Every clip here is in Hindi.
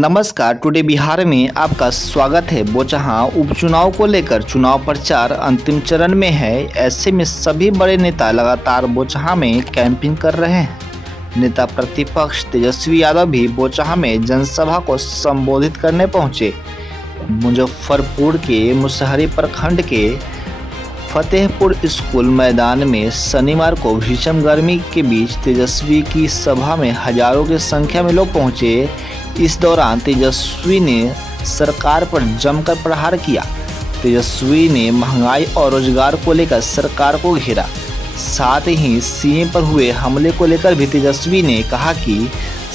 नमस्कार, टुडे बिहार में आपका स्वागत है। बोचहां उपचुनाव को लेकर चुनाव प्रचार अंतिम चरण में है। ऐसे में सभी बड़े नेता लगातार बोचहां में कैंपिंग कर रहे हैं। नेता प्रतिपक्ष तेजस्वी यादव भी बोचहां में जनसभा को संबोधित करने पहुंचे। मुजफ्फरपुर के मुसहरी प्रखंड के फतेहपुर स्कूल मैदान में शनिवार को भीषण गर्मी के बीच तेजस्वी की सभा में हजारों की संख्या में लोग पहुंचे। इस दौरान तेजस्वी ने सरकार पर जमकर प्रहार किया। तेजस्वी ने महंगाई और रोजगार को लेकर सरकार को घेरा। साथ ही सीएम पर हुए हमले को लेकर भी तेजस्वी ने कहा कि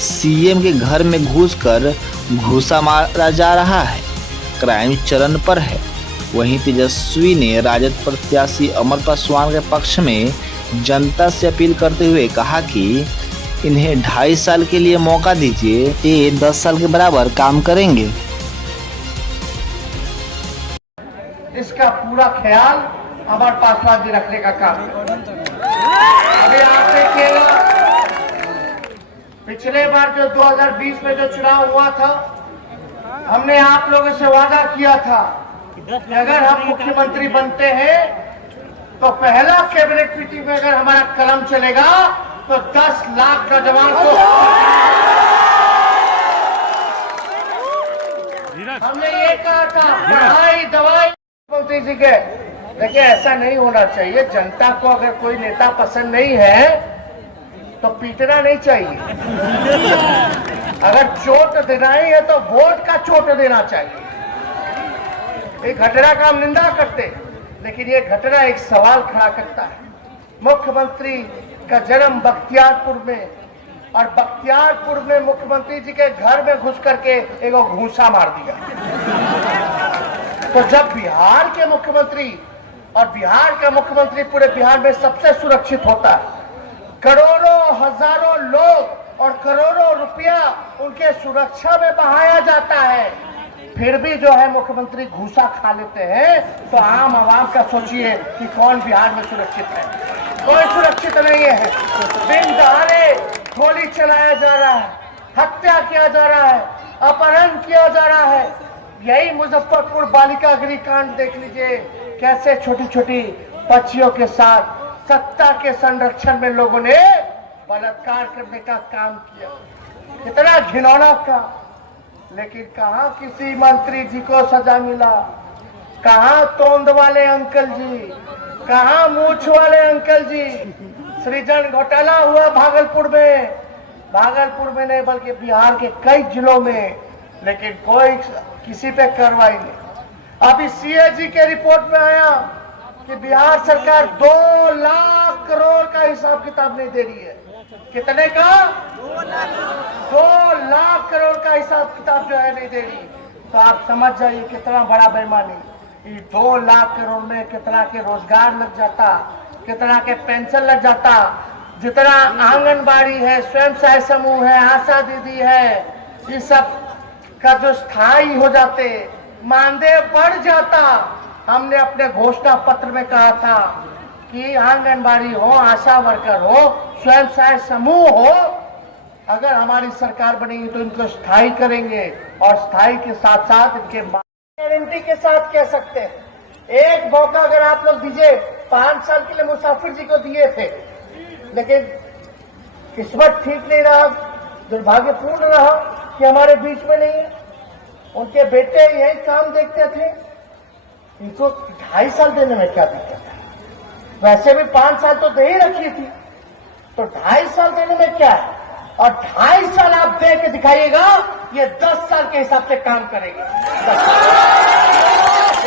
सीएम के घर में घुसकर घूसा मारा जा रहा है, क्राइम चरण पर है। वहीं तेजस्वी ने राजद प्रत्याशी अमर पासवान के पक्ष में जनता से अपील करते हुए कहा कि इन्हें 2.5 साल के लिए मौका दीजिए, ये 10 साल के बराबर काम करेंगे। इसका पूरा ख्याल अमर पासवान जी रखने का काम है। अभी आप देखिएगा, पिछले बार जो 2020 में जो चुनाव हुआ था, हमने आप लोगों से वादा किया था कि अगर हम मुख्यमंत्री बनते हैं तो पहला कैबिनेट मीटिंग में अगर हमारा कलम चलेगा तो 10 लाख नौजवान को हमने ये कहा था। पढ़ाई दवाई मोदी जी के, देखिए ऐसा नहीं होना चाहिए। जनता को अगर कोई नेता पसंद नहीं है तो पीटना नहीं चाहिए। अगर चोट देना ही है तो वोट का चोट देना चाहिए। एक घटना का हम निंदा करते, लेकिन ये घटना एक सवाल खड़ा करता है। मुख्यमंत्री का जन्म बख्तियारपुर में, और बख्तियारपुर में मुख्यमंत्री जी के घर में घुस करके एक घूसा मार दिया। तो जब बिहार के मुख्यमंत्री, और बिहार का मुख्यमंत्री पूरे बिहार में सबसे सुरक्षित होता है, करोड़ों हजारों लोग और करोड़ों रुपया उनके सुरक्षा में बहाया जाता है, फिर भी जो है मुख्यमंत्री घूसा खा लेते हैं, तो आम आवाम का सोचिए कि कौन बिहार में सुरक्षित है। कोई सुरक्षित नहीं है। दिन दहाड़े गोली चलाया जा रहा है, हत्या किया जा रहा है, अपहरण किया जा रहा है। यही मुजफ्फरपुर बालिका गृह कांड देख लीजिए, कैसे छोटी छोटी बच्चियों के साथ सत्ता के संरक्षण में लोगों ने बलात्कार करने का काम किया। कितना घिनौना का। लेकिन कहाँ किसी मंत्री जी को सजा मिला, कहाँ तोंद वाले अंकल जी, कहाँ मूछ वाले अंकल जी। सृजन घोटाला हुआ भागलपुर में नहीं बल्कि बिहार के कई जिलों में, लेकिन कोई किसी पे कार्रवाई नहीं। अभी सीएजी के रिपोर्ट में आया कि बिहार सरकार 2 लाख करोड़ का हिसाब किताब नहीं दे रही है। कितने का? 2 लाख करोड़ का हिसाब किताब जो है नहीं दे रही। तो आप समझ जाइए कितना बड़ा बेईमानी। 2 लाख करोड़ में कितना के रोजगार लग जाता, कितना के पेंशन लग जाता, जितना आंगनबाड़ी है, स्वयं सहायता समूह है, आशा दीदी है, ये सब का जो स्थायी हो जाते, मानदेय बढ़ जाता। हमने अपने घोषणा पत्र में कहा था कि आंगनबाड़ी हो, आशा वर्कर हो, स्वयं सहायता समूह हो, अगर हमारी सरकार बनेगी तो इनको स्थायी करेंगे, और स्थायी के साथ साथ इनके गारंटी के साथ कह सकते हैं। एक मौका अगर आप लोग दीजिए, 5 साल के लिए मुसाफिर जी को दिए थे, लेकिन किस्मत ठीक नहीं रहा, दुर्भाग्यपूर्ण रहा कि हमारे बीच में नहीं है। उनके बेटे यही काम देखते थे, इनको 2.5 साल देने में क्या दिक्कत है? वैसे भी 5 साल तो दे ही रखी थी, तो 2.5 साल देने में क्या है? और 2.5 साल आप दे के दिखाइएगा, ये 10 साल के हिसाब से काम करेगी।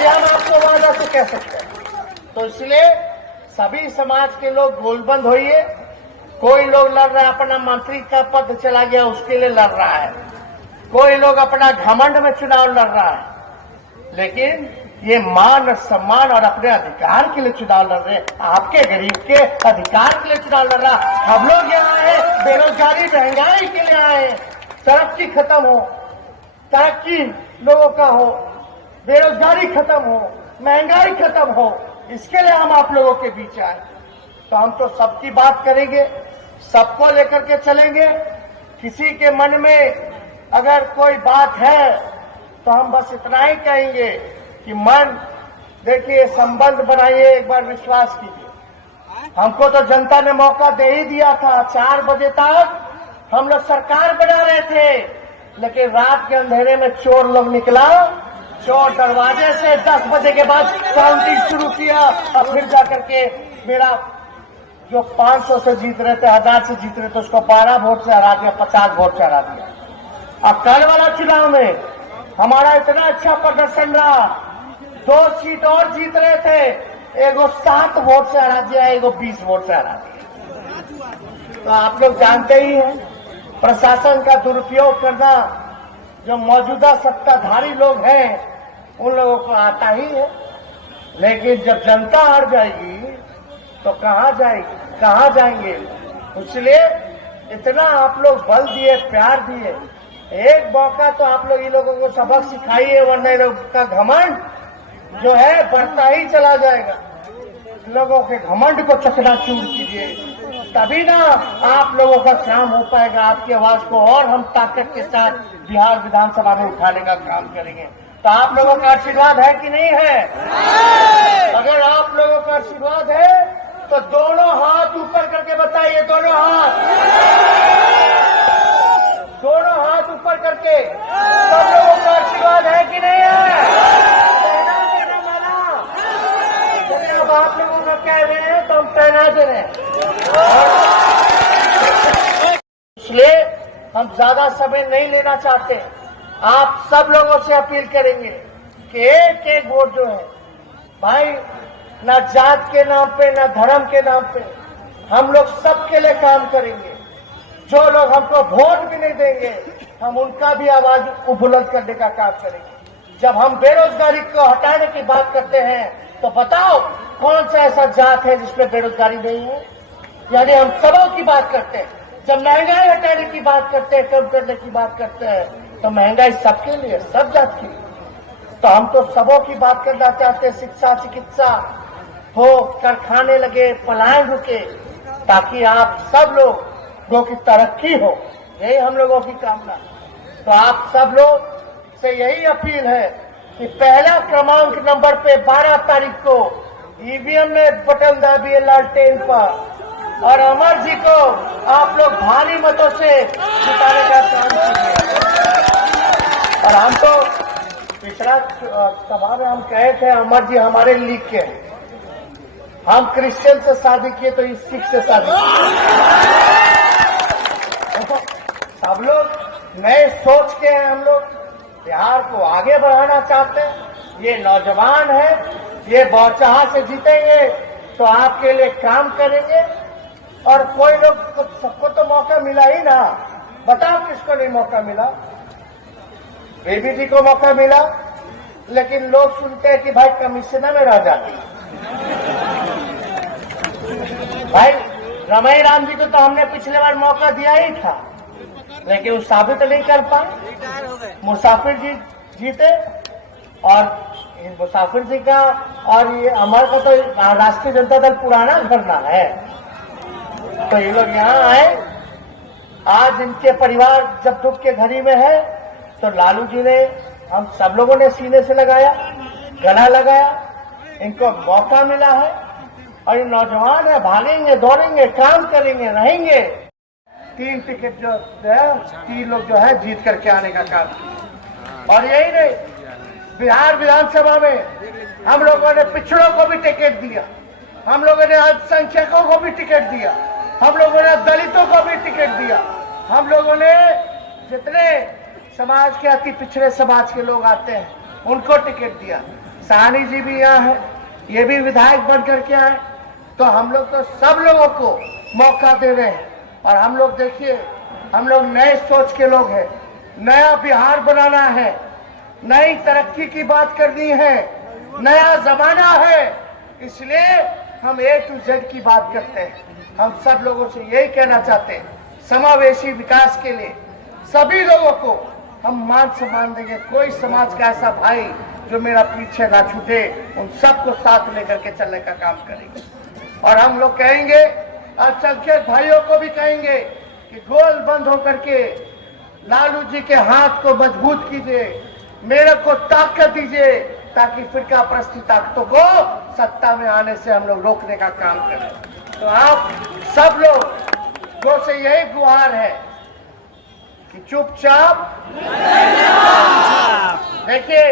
ये हम आपको वादा से कह सकते हैं। तो इसलिए सभी समाज के लोग गोलबंद होइए। कोई लोग लड़ रहा है, अपना मंत्री का पद चला गया उसके लिए लड़ रहा है, कोई लोग अपना घमंड में चुनाव लड़ रहा है, लेकिन ये मान और सम्मान और अपने अधिकार के लिए चुनाव लड़ रहे हैं। आपके गरीब के अधिकार के लिए चुनाव लड़ रहा है। हम लोग यहाँ आए बेरोजगारी महंगाई के लिए आए, तरक्की खत्म हो, तरक्की लोगों का हो, बेरोजगारी खत्म हो, महंगाई खत्म हो, इसके लिए हम आप लोगों के बीच आए। तो हम तो सबकी बात करेंगे, सबको लेकर के चलेंगे। किसी के मन में अगर कोई बात है तो हम बस इतना ही कहेंगे कि मन देखिए, संबंध बनाइए, एक बार विश्वास कीजिए। हमको तो जनता ने मौका दे ही दिया था। 4 बजे तक हम लोग सरकार बना रहे थे, लेकिन रात के अंधेरे में चोर लोग निकला, चोर दरवाजे से 10 बजे के बाद काउंटिंग शुरू किया और फिर जाकर के मेरा जो 500 से जीत रहे थे, 1000 से जीत रहे थे, उसको 12 वोट से हरा दिया, 50 वोट से हरा दिया। अब कल वाला चुनाव में हमारा इतना अच्छा प्रदर्शन रहा, 2 सीट और जीत रहे थे, एगो 7 वोट से हरा दिया, एगो 20 वोट से हरा दिया। तो आप लोग जानते ही हैं, प्रशासन का दुरुपयोग करना जो मौजूदा सत्ताधारी लोग हैं उन लोगों को आता ही है। लेकिन जब जनता हार जाएगी तो कहां जाएगी, कहां जाएंगे? इसलिए इतना आप लोग बल दिए, प्यार दिए, एक मौका तो आप लोग इन लोगों को सबक सिखाइए, वरना लोग का घमंड जो है बढ़ता ही चला जाएगा। लोगों के घमंड को चकनाचूर कीजिए, तभी ना आप लोगों का काम हो पाएगा। आपकी आवाज को और हम ताकत के साथ बिहार विधानसभा में उठाने का काम करेंगे। तो आप लोगों का आशीर्वाद है कि नहीं है? अगर आप लोगों का आशीर्वाद है तो दोनों हाथ ऊपर करके बताइए, दोनों हाथ ऊपर करके। सब लोगों का आशीर्वाद है कि नहीं है? अब आप लोगों का कह रहे हैं तो हम पहना दे रहे हैं। इसलिए हम ज्यादा समय नहीं लेना चाहते। आप सब लोगों से अपील करेंगे कि एक एक वोट जो है भाई, ना जात के नाम पे, ना धर्म के नाम पे, हम लोग सबके लिए काम करेंगे। जो लोग हमको वोट भी नहीं देंगे, हम उनका भी आवाज बुलंद करने का काम करेंगे। जब हम बेरोजगारी को हटाने की बात करते हैं तो बताओ कौन सा ऐसा जात है जिसमें बेरोजगारी नहीं है? यानी हम सबों की बात करते हैं। जब महंगाई हटाने की बात करते हैं, कम करने की बात करते हैं, तो महंगाई सबके लिए, सब जात के लिए। तो हम तो सबों की बात करना चाहते हैं। शिक्षा, चिकित्सा हो, कारखाने लगे, पलायन रुके, ताकि आप सब लोगों की तरक्की हो। यही हम लोगों की कामना। तो आप सब लोग से यही अपील है कि पहला क्रमांक नंबर पे 12 तारीख को ईवीएम में बटन दाबिए लालटेन पर, और अमर जी को आप लोग भारी मतों से जिताने का काम कीजिए। और हम तो पिछला सभा में हम कहे थे, अमर जी हमारे लीग के हैं, हम क्रिश्चियन से शादी किए तो इस सिख से शादी किए। सब लोग नए सोच के हैं, हम लोग बिहार को आगे बढ़ाना चाहते हैं। ये नौजवान है, ये बौचहा से जीतेंगे तो आपके लिए काम करेंगे। और कोई लोग, सबको तो मौका मिला ही ना, बताओ किसको नहीं मौका मिला? बेबी जी को मौका मिला, लेकिन लोग सुनते हैं कि भाई कमिश्नर में रह जाते। भाई रमई राम जी को तो हमने पिछले बार मौका दिया ही था, लेकिन वो साबित नहीं कर पाए। मुसाफिर जी जीते, और मुसाफिर जी का और ये अमर का तो राष्ट्रीय जनता दल पुराना घरना है। तो ये लोग यहाँ आए, आज इनके परिवार जब दुख के घड़ी में है, तो लालू जी ने, हम सब लोगों ने सीने से लगाया, गला लगाया, इनको मौका मिला है। और ये नौजवान है, भागेंगे, दौड़ेंगे, काम करेंगे, रहेंगे। 3 टिकट जो है, 3 लोग जो है जीत करके आने का काम। और यही नहीं, बिहार विधानसभा में हम लोगों ने पिछड़ों को भी टिकट दिया, हम लोगों ने अल्पसंख्यकों को भी टिकट दिया, हम लोगों ने दलितों को भी टिकट दिया, हम लोगों ने जितने समाज के अति पिछड़े समाज के लोग आते हैं उनको टिकट दिया। साहनी जी भी यहाँ है, ये भी विधायक बन करके आए। तो हम लोग तो सब लोगों को मौका दे रहे हैं। और हम लोग देखिए, हम लोग नए सोच के लोग हैं, नया बिहार बनाना है, नई तरक्की की बात करनी है, नया जमाना है। इसलिए हम A to Z की बात करते हैं। हम सब लोगों से यही कहना चाहते हैं, समावेशी विकास के लिए सभी लोगों को हम मान सम्मान देंगे। कोई समाज का ऐसा भाई जो मेरा पीछे ना छूटे, उन सबको साथ लेकर के चलने का काम करेंगे। और हम लोग कहेंगे, अल्पसंख्यक भाइयों को भी कहेंगे कि गोल बंद होकर के लालू जी के हाथ को मजबूत कीजिए, मेरे को ताकत दीजिए, ताकि फिरका परस्ती ताकतों को सत्ता में आने से हम लोग रोकने का काम करें। तो आप सब लोगों से यही गुहार है कि चुपचाप देखिए,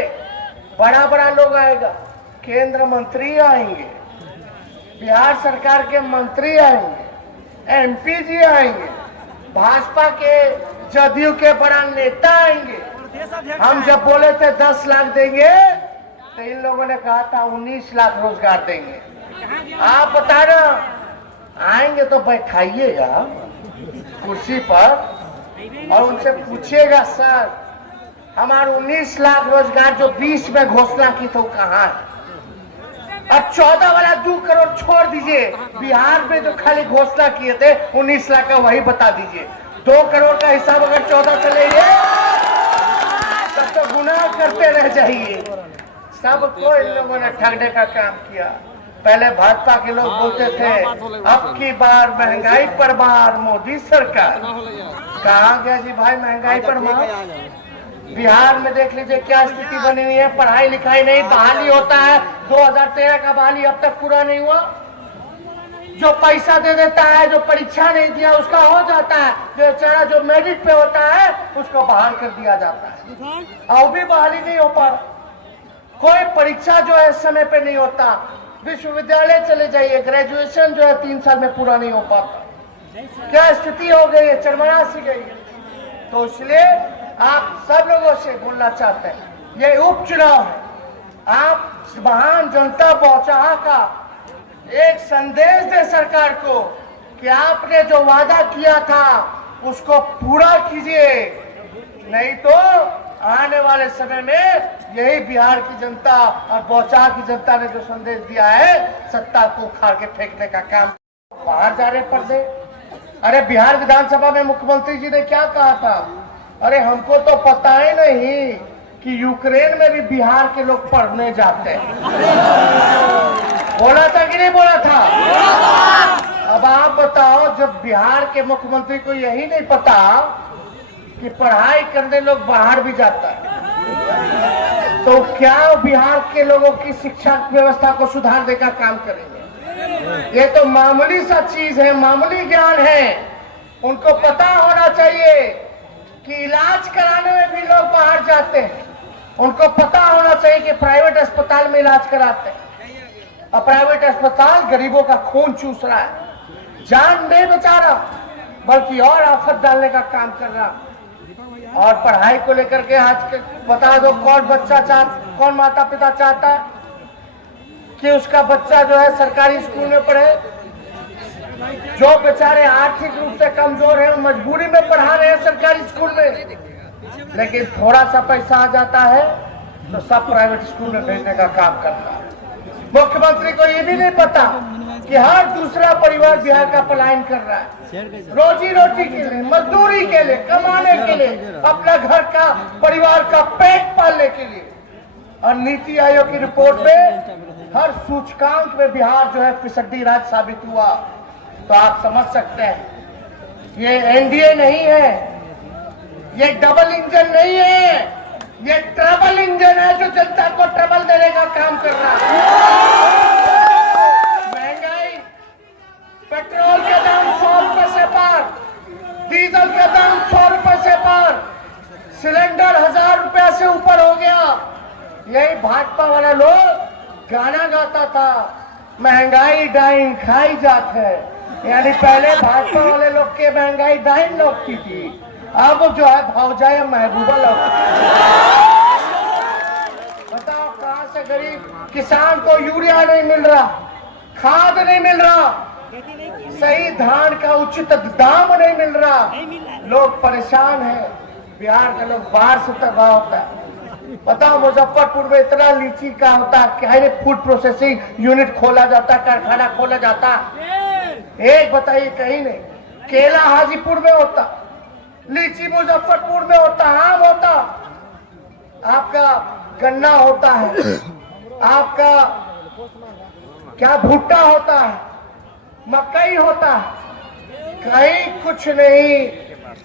बड़ा बड़ा लोग आएगा, केंद्र मंत्री आएंगे, बिहार सरकार के मंत्री आएंगे, एमपी जी आएंगे, भाजपा के जदयू के बड़ा नेता आएंगे। हम जब बोले थे 10 लाख देंगे तो इन लोगों ने कहा था 19 लाख रोजगार देंगे। आप बताना, आएंगे तो बैठाइएगा कुर्सी पर और उनसे पूछिएगा, सर हमारे 19 लाख रोजगार जो 20 में घोषणा की तो कहाँ है? अब 14 वाला 2 करोड़ छोड़ दीजिए, बिहार में जो खाली घोषणा किए थे 19 लाख का वही बता दीजिए। 2 करोड़ का हिसाब अगर 14 से लेंगे तब तो गुनाह करते रह जाइए। सबको इन लोगों ने ठगने का काम किया। पहले भाजपा के लोग बोलते थे अब की बार महंगाई पर मार मोदी सरकार। कहाँ गया जी भाई महंगाई पर मार? बिहार में देख लीजिए क्या स्थिति बनी हुई है, पढ़ाई लिखाई नहीं, बहाली होता है, 2013 का बहाली अब तक पूरा नहीं हुआ। जो पैसा दे देता है, जो परीक्षा नहीं दिया उसका हो जाता है, बेचारा जो मेरिट पे होता है उसको बहाल कर दिया जाता है। और भी बहाली नहीं हो पा रहा, कोई परीक्षा जो है समय पे नहीं होता। विश्वविद्यालय चले जाइए, ग्रेजुएशन जो है 3 साल में पूरा नहीं हो पाता। क्या स्थिति हो गई है, चरमरा सी गई है। तो इसलिए आप सब लोगों से बोलना चाहते हैं, ये उपचुनाव है, आप महान जनता पहुंचा का एक संदेश दे सरकार को कि आपने जो वादा किया था उसको पूरा कीजिए, नहीं तो आने वाले समय में यही बिहार की जनता और बौछार की जनता ने जो संदेश दिया है, सत्ता को उखाड़ के फेंकने का काम। बाहर जा रहे पर्दे। अरे बिहार विधानसभा में मुख्यमंत्री जी ने क्या कहा था? अरे हमको तो पता ही नहीं कि यूक्रेन में भी बिहार के लोग पढ़ने जाते हैं। बोला था कि नहीं बोला था? अब आप बताओ, जब बिहार के मुख्यमंत्री को यही नहीं पता कि पढ़ाई करने लोग बाहर भी जाता है, तो क्या बिहार के लोगों की शिक्षा व्यवस्था को सुधारने का काम करेंगे? ये तो मामूली सा चीज है, मामूली ज्ञान है। उनको पता होना चाहिए कि इलाज कराने में भी लोग बाहर जाते हैं। उनको पता होना चाहिए कि प्राइवेट अस्पताल में इलाज कराते हैं और प्राइवेट अस्पताल गरीबों का खून चूस रहा है, जान नहीं बचा रहा बल्कि और आफत डालने का काम कर रहा। और पढ़ाई को लेकर के आज बता दो, कौन माता पिता चाहता है कि उसका बच्चा जो है सरकारी स्कूल में पढ़े? जो बेचारे आर्थिक रूप से कमजोर हैं, मजबूरी में पढ़ा रहे हैं सरकारी स्कूल में, लेकिन थोड़ा सा पैसा आ जाता है तो सब प्राइवेट स्कूल में भेजने का काम करता है। मुख्यमंत्री को ये भी नहीं पता कि हर दूसरा परिवार बिहार का पलायन कर रहा है, रोजी रोटी के लिए, मजदूरी के लिए, कमाने के लिए, अपना घर का परिवार का पेट पालने के लिए। और नीति आयोग की रिपोर्ट में हर सूचकांक में बिहार जो है फिसड्डी राज्य साबित हुआ। तो आप समझ सकते हैं, ये एनडीए नहीं है, ये डबल इंजन नहीं है, ये ट्रबल इंजन है जो जनता को ट्रबल देने का काम कर रहा है। महंगाई, पेट्रोल के दाम 100 रुपए से पार, डीजल के दाम 100 रुपए से पार, सिलेंडर 1000 रुपए से ऊपर हो गया। यही भाजपा वाला लोग गाना गाता था, महंगाई डाइन खाई जात है, यानी पहले भाजपा वाले लोग के महंगाई डाइन लगती थी, अब जो है भौजाई महबूबा लगती। बताओ कहां से गरीब किसान को यूरिया नहीं मिल रहा, खाद नहीं मिल रहा, सही धान का उचित दाम नहीं मिल रहा, लोग परेशान हैं। बिहार के लोग बाहर से तबाह होता है। बताओ मुजफ्फरपुर में इतना लीची का होता है, क्या फूड प्रोसेसिंग यूनिट खोला जाता, कारखाना खोला जाता, एक बताइए कहीं नहीं। केला हाजीपुर में होता, लीची मुजफ्फरपुर में होता, आम होता, आपका गन्ना होता है, आपका क्या भुट्टा होता है, मकई होता है, कहीं कुछ नहीं।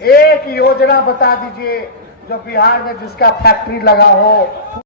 एक योजना बता दीजिए जो बिहार में जिसका फैक्ट्री लगा हो।